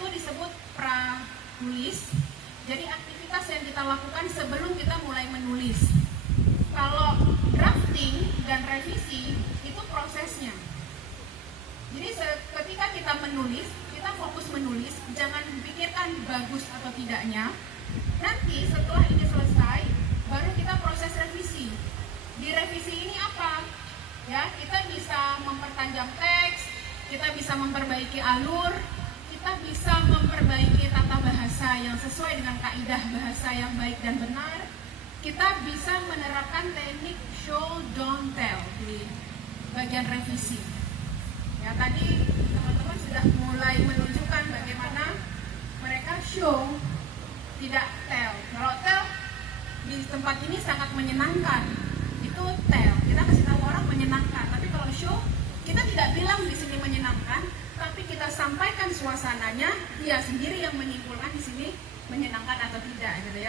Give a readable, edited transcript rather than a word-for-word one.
itu disebut pranulis. Jadi aktivitas yang kita lakukan sebelum kita mulai menulis. Kalau drafting dan revisi itu prosesnya. Jadi ketika kita menulis, kita fokus menulis, jangan pikirkan bagus atau tidaknya. Nanti setelah ini selesai, baru kita proses revisi. Di revisi ini apa? Ya, kita bisa mempertajam teks, kita bisa memperbaiki alur, kita bisa memperbaiki tata bahasa yang sesuai dengan kaidah bahasa yang baik dan benar. Kita bisa menerapkan teknik show don't tell di bagian revisi. Ya, tadi teman-teman sudah mulai menunjukkan bagaimana mereka show, tidak tell. Kalau tell di tempat ini sangat menyenangkan, itu tell. Kita kasih tahu orang menyenangkan. Tapi kalau show, kita tidak bilang di sini menyenangkan, tapi kita sampaikan suasananya, dia sendiri yang menyimpulkan di sini menyenangkan atau tidak, gitu ya.